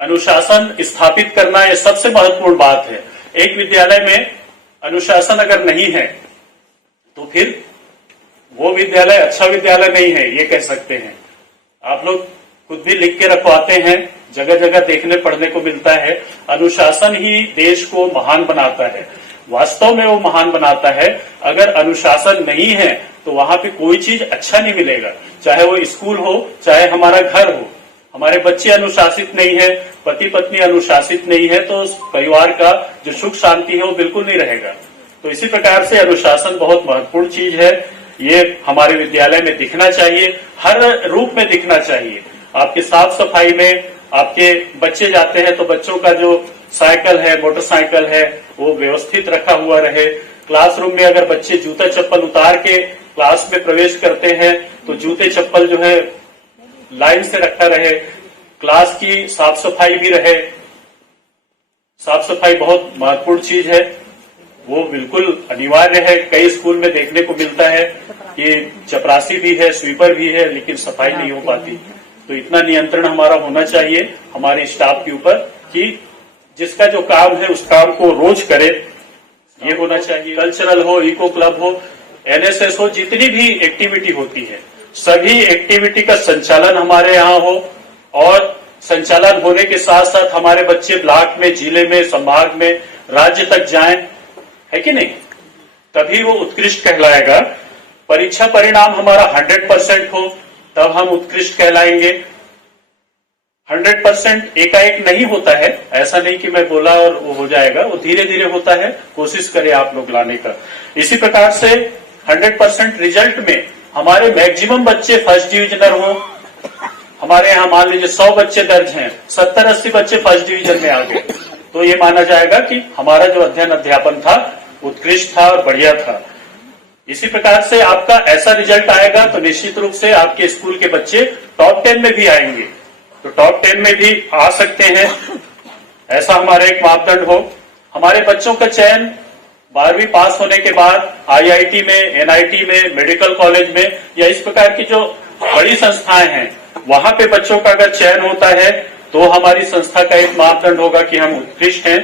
अनुशासन स्थापित करना यह सबसे महत्वपूर्ण बात है। एक विद्यालय में अनुशासन अगर नहीं है तो फिर वो विद्यालय अच्छा विद्यालय नहीं है, ये कह सकते हैं। आप लोग खुद भी लिख के रखवाते हैं, जगह जगह देखने पढ़ने को मिलता है। अनुशासन ही देश को महान बनाता है, वास्तव में वो महान बनाता है। अगर अनुशासन नहीं है तो वहां पे कोई चीज अच्छा नहीं मिलेगा, चाहे वो स्कूल हो, चाहे हमारा घर हो। हमारे बच्चे अनुशासित नहीं है, पति पत्नी अनुशासित नहीं है, तो परिवार का जो सुख शांति है वो बिल्कुल नहीं रहेगा। तो इसी प्रकार से अनुशासन बहुत महत्वपूर्ण चीज है। ये हमारे विद्यालय में दिखना चाहिए, हर रूप में दिखना चाहिए। आपके साफ सफाई में आपके बच्चे जाते हैं तो बच्चों का जो साइकिल है, मोटरसाइकिल है, वो व्यवस्थित रखा हुआ रहे। क्लासरूम में अगर बच्चे जूता चप्पल उतार के क्लास में प्रवेश करते हैं तो जूते चप्पल जो है लाइन से रखा रहे। क्लास की साफ सफाई भी रहे। साफ सफाई बहुत महत्वपूर्ण चीज है, वो बिल्कुल अनिवार्य है। कई स्कूल में देखने को मिलता है कि चपरासी भी है, स्वीपर भी है, लेकिन सफाई नहीं हो पाती। तो इतना नियंत्रण हमारा होना चाहिए हमारे स्टाफ के ऊपर कि जिसका जो काम है उस काम को रोज करे, ये होना चाहिए। कल्चरल हो, इको क्लब हो, एनएसएस हो, जितनी भी एक्टिविटी होती है सभी एक्टिविटी का संचालन हमारे यहाँ हो, और संचालन होने के साथ साथ हमारे बच्चे ब्लॉक में, जिले में, संभाग में, राज्य तक जाएं, है कि नहीं? तभी वो उत्कृष्ट कहलाएगा। परीक्षा परिणाम हमारा 100% हो तब हम उत्कृष्ट कहलाएंगे। 100% एकाएक नहीं होता है, ऐसा नहीं कि मैं बोला और वो हो जाएगा, वो धीरे धीरे होता है। कोशिश करें आप लोग लाने का। इसी प्रकार से 100% रिजल्ट में हमारे मैक्सिमम बच्चे फर्स्ट डिविजनर हो। हमारे यहाँ मान लीजिए 100 बच्चे दर्ज हैं, 70-80 बच्चे फर्स्ट डिवीजन में आ गए, तो ये माना जाएगा कि हमारा जो अध्ययन अध्यापन था उत्कृष्ट था और बढ़िया था। इसी प्रकार से आपका ऐसा रिजल्ट आएगा तो निश्चित रूप से आपके स्कूल के बच्चे टॉप 10 में भी आएंगे, तो टॉप 10 में भी आ सकते हैं। ऐसा हमारा एक मापदंड हो। हमारे बच्चों का चयन 12वीं पास होने के बाद आईआईटी में, एनआईटी में, मेडिकल कॉलेज में या इस प्रकार की जो बड़ी संस्थाएं हैं वहां पे बच्चों का अगर चयन होता है तो हमारी संस्था का एक मापदंड होगा कि हम उत्कृष्ट हैं।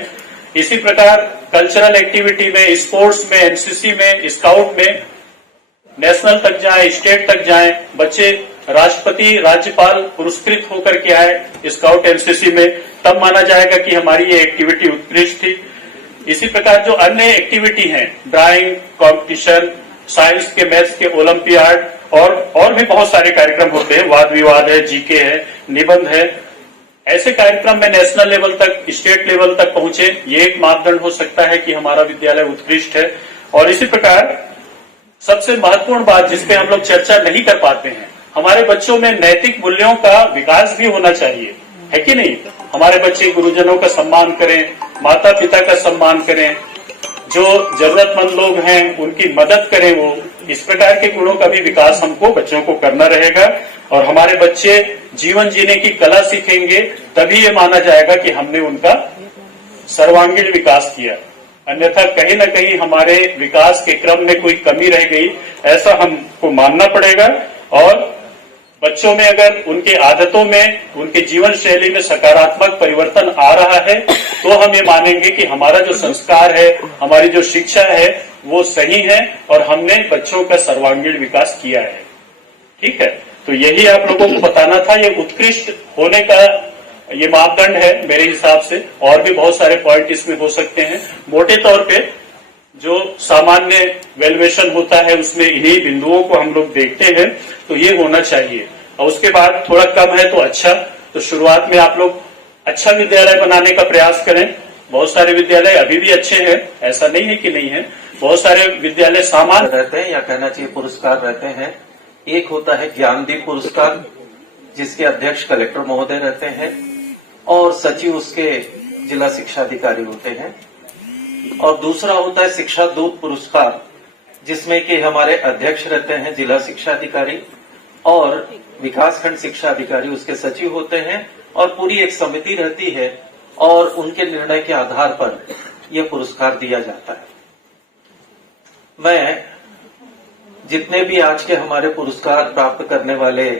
इसी प्रकार कल्चरल एक्टिविटी में, स्पोर्ट्स में, एनसीसी में, स्काउट में नेशनल तक जाएं, स्टेट तक जाएं, बच्चे राष्ट्रपति, राज्यपाल पुरस्कृत होकर के आए स्काउट एनसीसी में, तब माना जाएगा कि हमारी ये एक्टिविटी उत्कृष्ट थी। इसी प्रकार जो अन्य एक्टिविटी हैं, ड्राइंग कॉम्पिटिशन, साइंस के, मैथ्स के ओलंपियाड और भी बहुत सारे कार्यक्रम होते हैं, वाद विवाद है, जीके है, निबंध है, ऐसे कार्यक्रम में नेशनल लेवल तक, स्टेट लेवल तक पहुंचे, ये एक मापदंड हो सकता है कि हमारा विद्यालय उत्कृष्ट है। और इसी प्रकार सबसे महत्वपूर्ण बात जिसपे हम लोग चर्चा नहीं कर पाते हैं, हमारे बच्चों में नैतिक मूल्यों का विकास भी होना चाहिए, है कि नहीं? हमारे बच्चे गुरुजनों का सम्मान करें, माता पिता का सम्मान करें, जो जरूरतमंद लोग हैं उनकी मदद करें। वो इस प्रकार के गुणों का भी विकास हमको बच्चों को करना रहेगा, और हमारे बच्चे जीवन जीने की कला सीखेंगे तभी ये माना जाएगा कि हमने उनका सर्वांगीण विकास किया। अन्यथा कहीं न कहीं हमारे विकास के क्रम में कोई कमी रह गई, ऐसा हमको मानना पड़ेगा। और बच्चों में अगर उनके आदतों में, उनके जीवन शैली में सकारात्मक परिवर्तन आ रहा है तो हम ये मानेंगे कि हमारा जो संस्कार है, हमारी जो शिक्षा है वो सही है और हमने बच्चों का सर्वांगीण विकास किया है। ठीक है, तो यही आप लोगों को बताना था। ये उत्कृष्ट होने का ये मापदंड है मेरे हिसाब से, और भी बहुत सारे पॉइंट इसमें हो सकते हैं। मोटे तौर पे जो सामान्य वैल्यूएशन होता है उसमें इन्हीं बिंदुओं को हम लोग देखते हैं, तो ये होना चाहिए। और उसके बाद थोड़ा कम है तो अच्छा, तो शुरुआत में आप लोग अच्छा विद्यालय बनाने का प्रयास करें। बहुत सारे विद्यालय अभी भी अच्छे हैं, ऐसा नहीं है कि नहीं है, बहुत सारे विद्यालय सामान्य रहते हैं, या कहना चाहिए पुरस्कार रहते हैं। एक होता है ज्ञानदीप पुरस्कार, जिसके अध्यक्ष कलेक्टर महोदय रहते हैं और सचिव उसके जिला शिक्षा अधिकारी होते हैं। और दूसरा होता है शिक्षा दूत पुरस्कार, जिसमें कि हमारे अध्यक्ष रहते हैं जिला शिक्षा अधिकारी और विकासखंड शिक्षा अधिकारी उसके सचिव होते हैं, और पूरी एक समिति रहती है और उनके निर्णय के आधार पर यह पुरस्कार दिया जाता है। मैं जितने भी आज के हमारे पुरस्कार प्राप्त करने वाले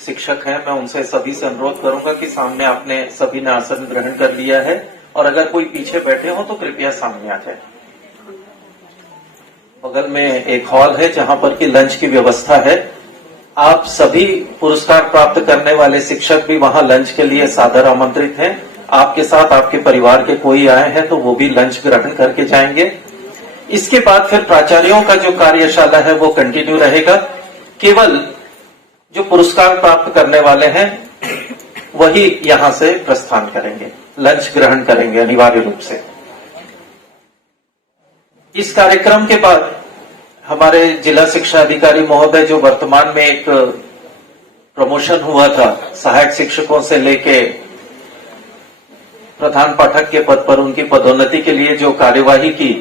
शिक्षक हैं, मैं उनसे सभी से अनुरोध करूंगा कि सामने आपने सभी ने आसन ग्रहण कर लिया है और अगर कोई पीछे बैठे हो तो कृपया सामने आ जाए। बगल में एक हॉल है जहां पर की लंच की व्यवस्था है। आप सभी पुरस्कार प्राप्त करने वाले शिक्षक भी वहां लंच के लिए सादर आमंत्रित हैं। आपके साथ आपके परिवार के कोई आए हैं तो वो भी लंच ग्रहण करके जाएंगे। इसके बाद फिर प्राचार्यों का जो कार्यशाला है वो कंटिन्यू रहेगा। केवल जो पुरस्कार प्राप्त करने वाले हैं वही यहां से प्रस्थान करेंगे, लंच ग्रहण करेंगे अनिवार्य रूप से। इस कार्यक्रम के बाद हमारे जिला शिक्षा अधिकारी महोदय, जो वर्तमान में एक प्रमोशन हुआ था सहायक शिक्षकों से लेके प्रधान पाठक के पद पर उनकी पदोन्नति के लिए जो कार्यवाही की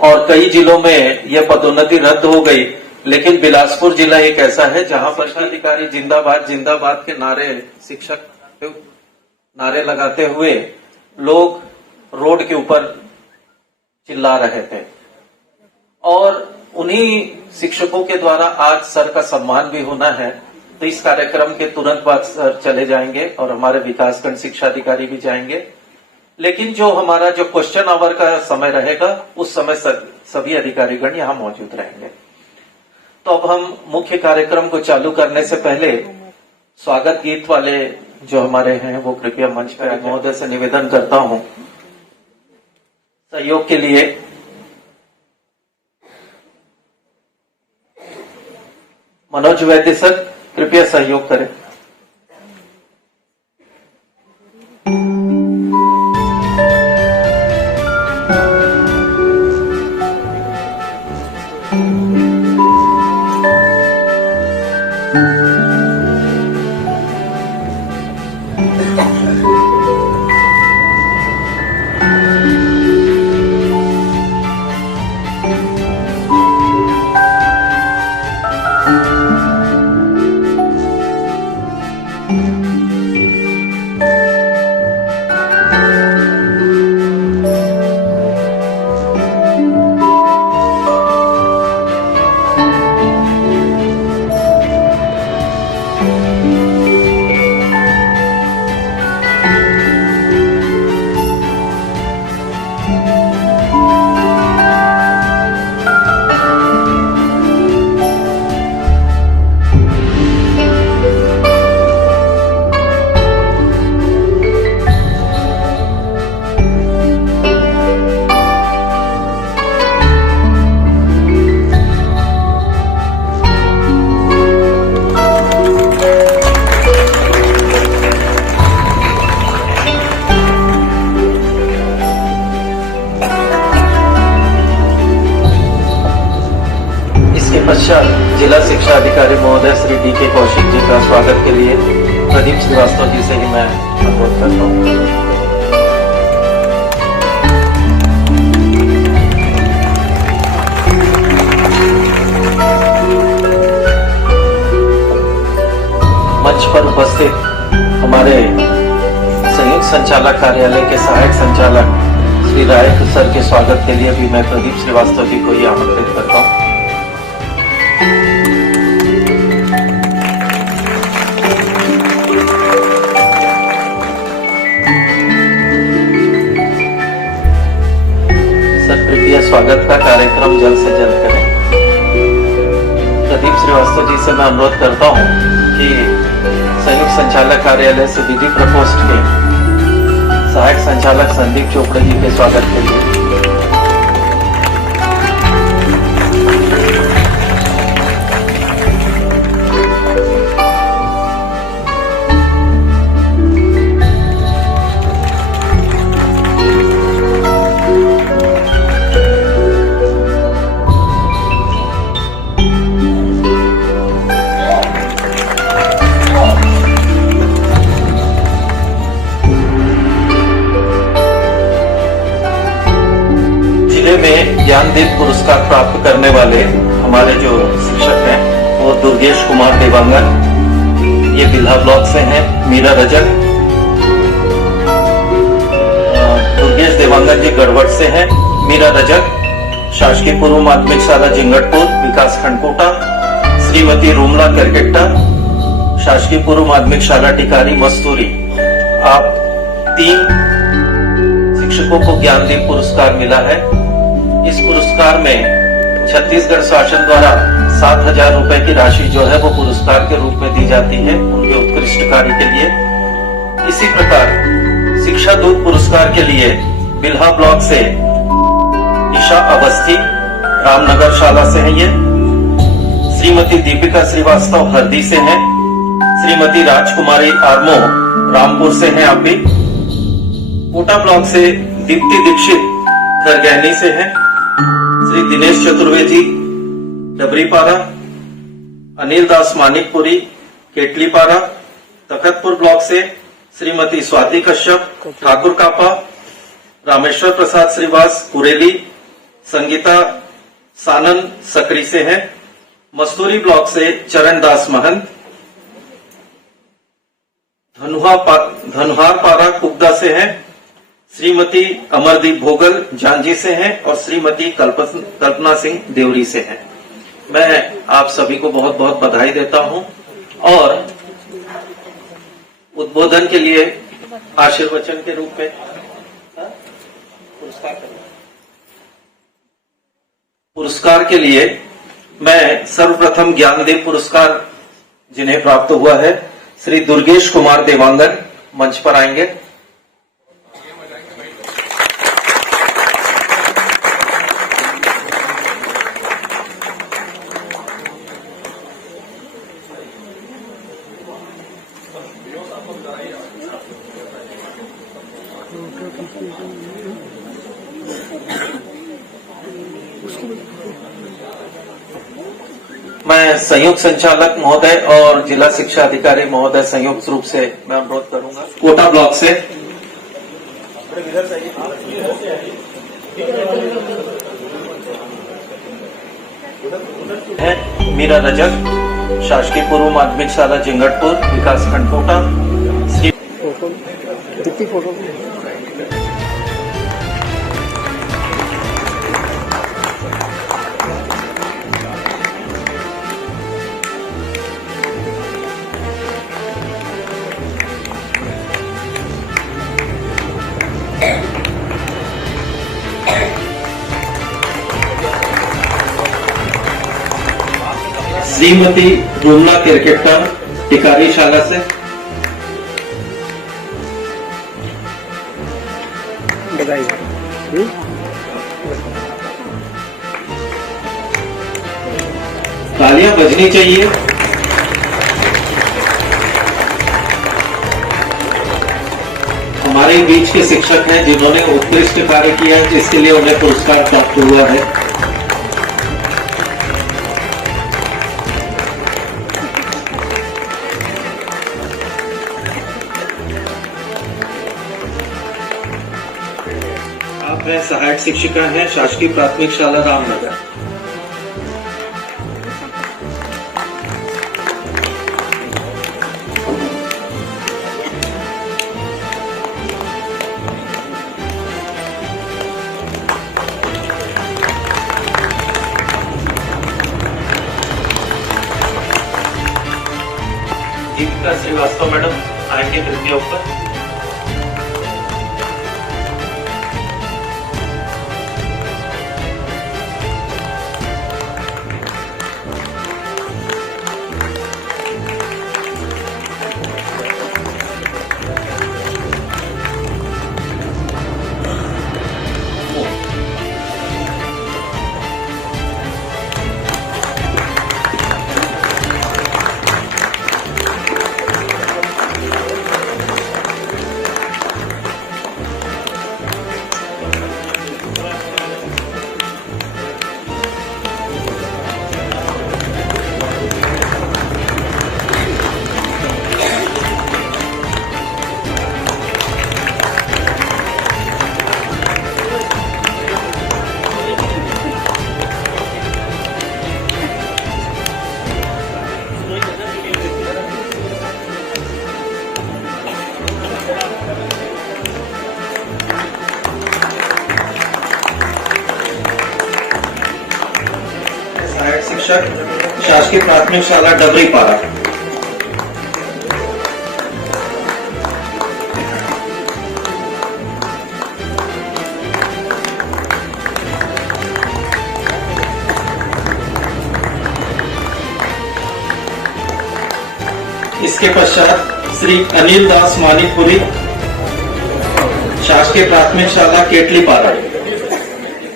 और कई जिलों में यह पदोन्नति रद्द हो गई, लेकिन बिलासपुर जिला एक ऐसा है जहां पर अधिकारी जिंदाबाद जिंदाबाद के नारे, शिक्षक नारे लगाते हुए लोग रोड के ऊपर चिल्ला रहे थे और उन्हीं शिक्षकों के द्वारा आज सर का सम्मान भी होना है। तो इस कार्यक्रम के तुरंत बाद सर चले जाएंगे और हमारे विकासखंड शिक्षा अधिकारी भी जाएंगे। लेकिन जो हमारा जो क्वेश्चन आवर का समय रहेगा उस समय सभी अधिकारीगण यहाँ मौजूद रहेंगे। तो अब हम मुख्य कार्यक्रम को चालू करने से पहले स्वागत गीत वाले जो हमारे हैं वो कृपया मंच पर महोदय से निवेदन करता हूं सहयोग के लिए। मनोज वैद्य सर कृपया सहयोग करें। पश्चात जिला शिक्षा अधिकारी महोदय श्री डी.के. कौशिक जी का स्वागत के लिए प्रदीप श्रीवास्तव जी से ही मैं अनुरोध करता हूँ। मंच पर उपस्थित हमारे संयुक्त संचालक कार्यालय के सहायक संचालक श्री राय सर के स्वागत के लिए भी मैं प्रदीप श्रीवास्तव जी को ही आमंत्रित करता हूँ। कृपया स्वागत का कार्यक्रम जल्द से जल्द करें। प्रदीप श्रीवास्तव जी से मैं अनुरोध करता हूं कि संयुक्त संचालक कार्यालय से विधि प्रकोष्ठ के सहायक संचालक संदीप चोपड़े जी के स्वागत के लिए में ज्ञानदीप पुरस्कार प्राप्त करने वाले हमारे जो शिक्षक हैं वो दुर्गेश कुमार देवांगन, ये बिल्हा ब्लॉक से हैं। मीरा रजक, दुर्गेश देवांगन जी गढ़वट से हैं। मीरा रजक शासकीय पूर्व माध्यमिक शाला जिंगटपुर विकास खंड कोटा। श्रीमती रूमला करकेट्टा शासकीय पूर्व माध्यमिक शाला टिकारी मस्तूरी, आप 3 शिक्षकों को ज्ञानदीप पुरस्कार मिला है। इस पुरस्कार में छत्तीसगढ़ शासन द्वारा 7,000 रुपए की राशि जो है वो पुरस्कार के रूप में दी जाती है उनके उत्कृष्ट कार्य के लिए। इसी प्रकार शिक्षा दूत पुरस्कार के लिए बिल्हा ब्लॉक से निशा अवस्थी, रामनगर शाला से है ये, श्रीमती दीपिका श्रीवास्तव हरदी से हैं, श्रीमती राजकुमारी आर्मो रामपुर से हैं आप भी, कोटा ब्लॉक से दीप्ति दीक्षित खरगहनी से हैं, श्री दिनेश चतुर्वेदी डबरीपारा, अनिल दास मानिकपुरी केटलीपारा, तखतपुर ब्लॉक से श्रीमती स्वाति कश्यप ठाकुर कापा, रामेश्वर प्रसाद श्रीवास कुरेली, संगीता सानन सकरी से हैं, मस्तूरी ब्लॉक से चरण दास महंत, धनुहार पारा कुब्दा से हैं, श्रीमती अमरदीप भोगल जांजी से हैं और श्रीमती कल्पना सिंह देवरी से हैं। मैं आप सभी को बहुत बहुत बधाई देता हूं और उद्बोधन के लिए आशीर्वचन के रूप में पुरस्कार के लिए मैं सर्वप्रथम ज्ञानदीप पुरस्कार जिन्हें प्राप्त हुआ है श्री दुर्गेश कुमार देवांगन मंच पर आएंगे। मैं संयुक्त संचालक महोदय और जिला शिक्षा अधिकारी महोदय संयुक्त रूप से मैं अनुरोध करूंगा कोटा ब्लॉक से है मीरा रजक, शासकीय पूर्व माध्यमिक शाला जिंगटपुर, विकासखंड कोटा। श्रीमती रूमना किरकेटा टिकारी शाला से, तालियां बजनी चाहिए। हमारे बीच के शिक्षक हैं जिन्होंने उत्कृष्ट कार्य किया जिसके लिए उन्हें पुरस्कार प्राप्त हुआ है। आप हैं सहायक शिक्षिका हैं शासकीय प्राथमिक शाला रामनगर। दीपिका श्रीवास्तव मैडम आएंगे कृपया ऊपर। शिक्षक शासकीय प्राथमिक शाला डबरीपारा। इसके पश्चात श्री अनिल दास मानिकपुरी, शासकीय प्राथमिक शाला केटलीपारा।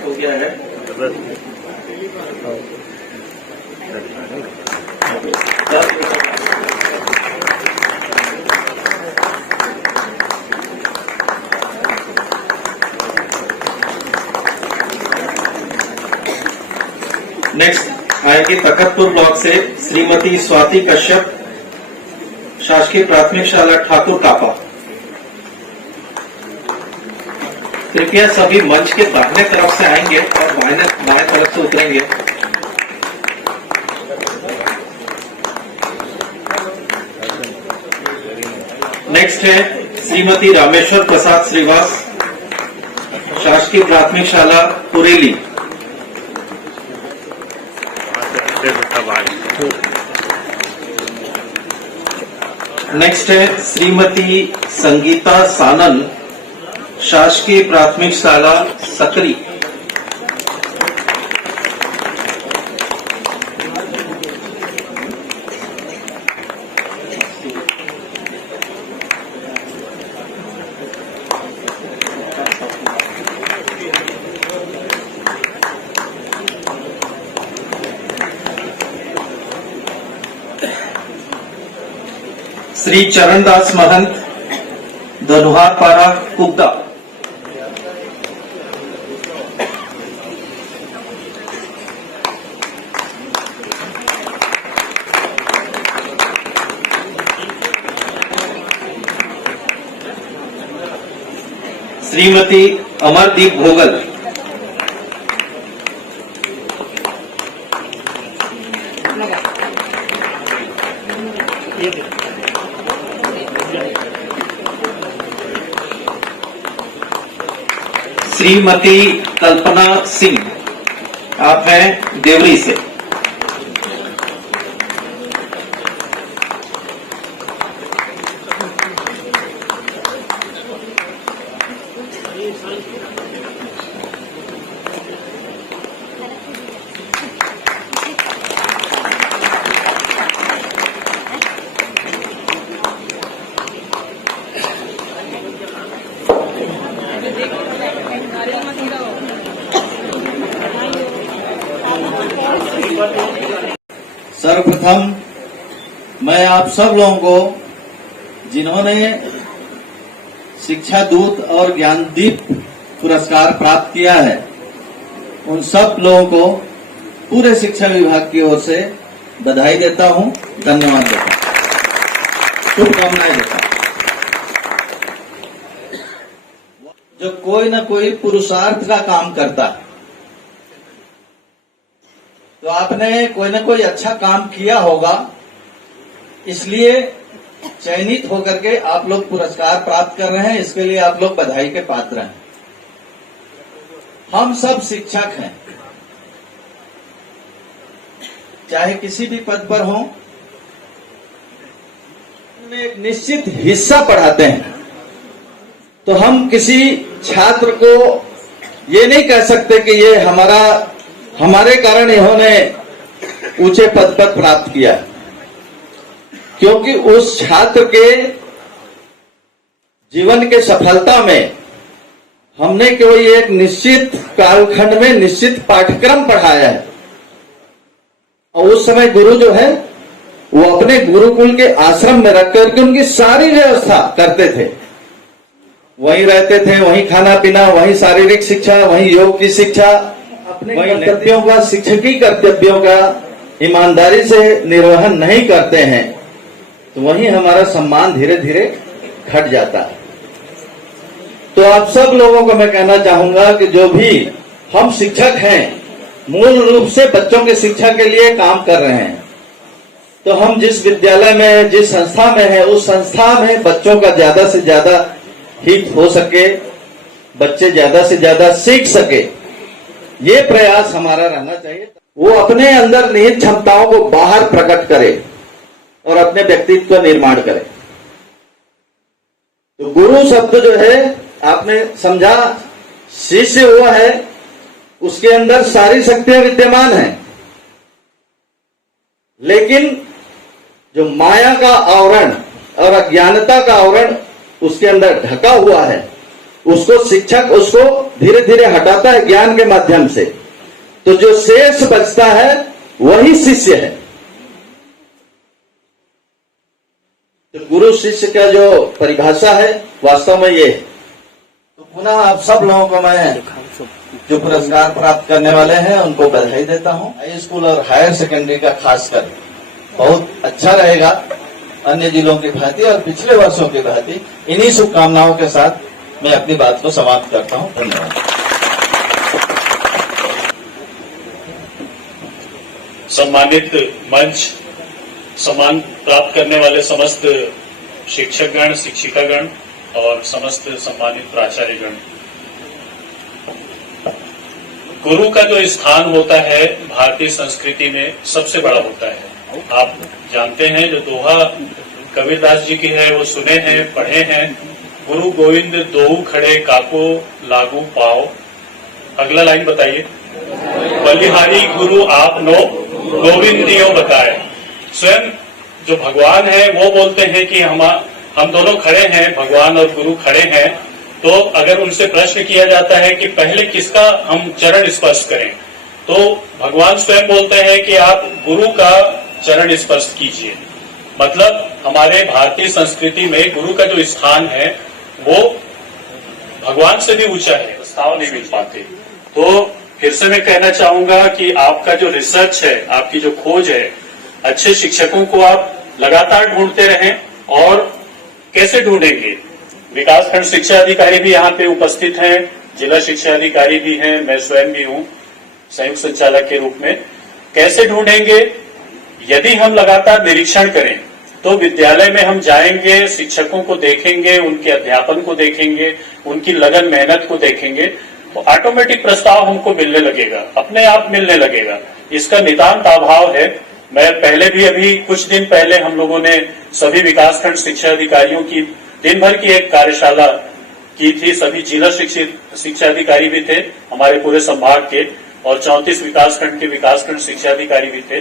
हो गया है। नेक्स्ट आएगी तखतपुर ब्लॉक से श्रीमती स्वाति कश्यप, शासकीय प्राथमिक शाला ठाकुर कापा। कृपया सभी मंच के दाहिने तरफ से आएंगे और बाएं तरफ से उतरेंगे। नेक्स्ट है श्रीमती रामेश्वर प्रसाद श्रीवास, शासकीय प्राथमिक शाला पुरेली। नेक्स्ट है श्रीमती संगीता सानन, शासकीय प्राथमिक शाला सकरी। श्री चरणदास महंत, धनुहारपारा कुप्ता। श्रीमती अमरदीप भोगल, श्रीमती कल्पना सिंह, आप हैं देवरी से। सर्वप्रथम मैं आप सब लोगों को, जिन्होंने शिक्षा दूत और ज्ञानदीप पुरस्कार प्राप्त किया है, उन सब लोगों को पूरे शिक्षा विभाग की ओर से बधाई देता हूं, धन्यवाद देता हूं, शुभकामनाएं देता हूं। जो कोई न कोई पुरुषार्थ का काम करता है, तो आपने कोई न कोई अच्छा काम किया होगा, इसलिए चयनित होकर के आप लोग पुरस्कार प्राप्त कर रहे हैं। इसके लिए आप लोग बधाई के पात्र हैं। हम सब शिक्षक हैं, चाहे किसी भी पद पर हों, एक निश्चित हिस्सा पढ़ाते हैं। तो हम किसी छात्र को ये नहीं कह सकते कि ये हमारे कारण इन्होंने ऊंचे पद पर प्राप्त किया, क्योंकि उस छात्र के जीवन के सफलता में हमने केवल एक निश्चित कालखंड में निश्चित पाठ्यक्रम पढ़ाया है। और उस समय गुरु जो है वो अपने गुरुकुल के आश्रम में रख करके उनकी सारी व्यवस्था करते थे, वहीं रहते थे, वहीं खाना पीना, वहीं शारीरिक शिक्षा, वहीं योग की शिक्षा, अपने कर्तव्यों का, शिक्षकी कर्तव्यों का ईमानदारी से निर्वहन नहीं करते हैं, तो वहीं हमारा सम्मान धीरे धीरे घट जाता है। तो आप सब लोगों को मैं कहना चाहूंगा कि जो भी हम शिक्षक हैं, मूल रूप से बच्चों की शिक्षा के लिए काम कर रहे हैं। तो हम जिस विद्यालय में, जिस संस्था में है, उस संस्था में बच्चों का ज्यादा से ज्यादा हित हो सके, बच्चे ज्यादा से ज्यादा सीख सके, ये प्रयास हमारा रहना चाहिए। वो अपने अंदर निहित क्षमताओं को बाहर प्रकट करे और अपने व्यक्तित्व का निर्माण करे। तो गुरु शब्द जो है आपने समझा, शिष्य वो है उसके अंदर सारी शक्तियां विद्यमान हैं, लेकिन जो माया का आवरण और अज्ञानता का आवरण उसके अंदर ढका हुआ है, उसको शिक्षक उसको धीरे धीरे हटाता है ज्ञान के माध्यम से। तो जो शेष बचता है वही शिष्य है। तो गुरु शिष्य का जो परिभाषा है वास्तव में ये है। तो पुनः आप सब लोगों को मैं जो पुरस्कार प्राप्त करने वाले हैं उनको बधाई देता हूं। हाई स्कूल और हायर सेकेंडरी का खासकर बहुत अच्छा रहेगा अन्य जिलों की भांति और पिछले वर्षों की भांति। इन्हीं शुभकामनाओं के साथ मैं अपनी बात को समाप्त करता हूं। धन्यवाद। सम्मानित मंच, सम्मान प्राप्त करने वाले समस्त शिक्षकगण, शिक्षिकागण और समस्त सम्मानित प्राचार्यगण, गुरु का जो स्थान होता है भारतीय संस्कृति में सबसे बड़ा होता है। आप जानते हैं जो दोहा कबीरदास जी की है वो सुने हैं, पढ़े हैं। गुरु गोविंद दोऊ खड़े काको लागू पाओ। अगला लाइन बताइए। बलिहारी गुरु आप नो गोविंद दियो बताए। स्वयं जो भगवान है वो बोलते हैं कि हम दोनों खड़े हैं, भगवान और गुरु खड़े हैं। तो अगर उनसे प्रश्न किया जाता है कि पहले किसका हम चरण स्पर्श करें, तो भगवान स्वयं बोलते हैं कि आप गुरु का चरण स्पर्श कीजिए। मतलब हमारे भारतीय संस्कृति में गुरु का जो स्थान है वो भगवान से भी ऊंचा है, प्रस्ताव नहीं मिल पाते। तो फिर से मैं कहना चाहूंगा कि आपका जो रिसर्च है, आपकी जो खोज है, अच्छे शिक्षकों को आप लगातार ढूंढते रहें। और कैसे ढूंढेंगे? विकासखंड शिक्षा अधिकारी भी यहाँ पे उपस्थित हैं, जिला शिक्षा अधिकारी भी हैं, मैं स्वयं भी हूँ संयुक्त संचालक के रूप में। कैसे ढूंढेंगे? यदि हम लगातार निरीक्षण करें तो विद्यालय में हम जाएंगे, शिक्षकों को देखेंगे, उनके अध्यापन को देखेंगे, उनकी लगन मेहनत को देखेंगे, तो ऑटोमेटिक प्रस्ताव हमको मिलने लगेगा, अपने आप मिलने लगेगा। इसका नितांत अभाव है। मैं पहले भी अभी कुछ दिन पहले हम लोगों ने सभी विकासखंड शिक्षा अधिकारियों की दिन भर की एक कार्यशाला की थी। सभी जिला शिक्षा अधिकारी भी थे हमारे पूरे संभाग के, और 34 विकासखंड के विकासखंड शिक्षा अधिकारी भी थे।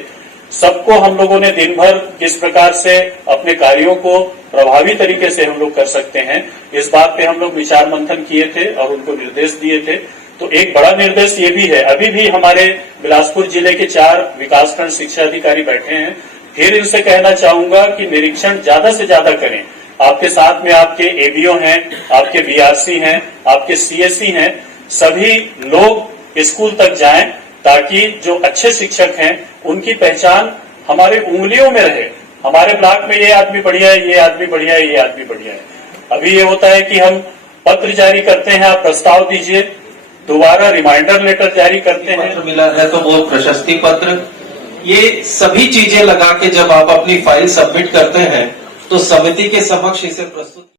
सबको हम लोगों ने दिन भर किस प्रकार से अपने कार्यों को प्रभावी तरीके से हम लोग कर सकते हैं, इस बात पे हम लोग विचार मंथन किए थे और उनको निर्देश दिए थे। तो एक बड़ा निर्देश ये भी है, अभी भी हमारे बिलासपुर जिले के 4 विकासखंड शिक्षा अधिकारी बैठे हैं। फिर इनसे कहना चाहूंगा कि निरीक्षण ज्यादा से ज्यादा करें। आपके साथ में आपके एबीओ हैं, आपके बीआरसी हैं, आपके सीएससी हैं, सभी लोग स्कूल तक जाएं ताकि जो अच्छे शिक्षक हैं उनकी पहचान हमारे उंगलियों में रहे। हमारे ब्लॉक में ये आदमी बढ़िया है, ये आदमी बढ़िया है, ये आदमी बढ़िया है। अभी ये होता है कि हम पत्र जारी करते हैं, आप प्रस्ताव दीजिए, दोबारा रिमाइंडर लेटर जारी करते हैं। पत्र मिला है तो वो प्रशस्ति पत्र, ये सभी चीजें लगा के जब आप अपनी फाइल सबमिट करते हैं तो समिति के समक्ष इसे प्रस्तुत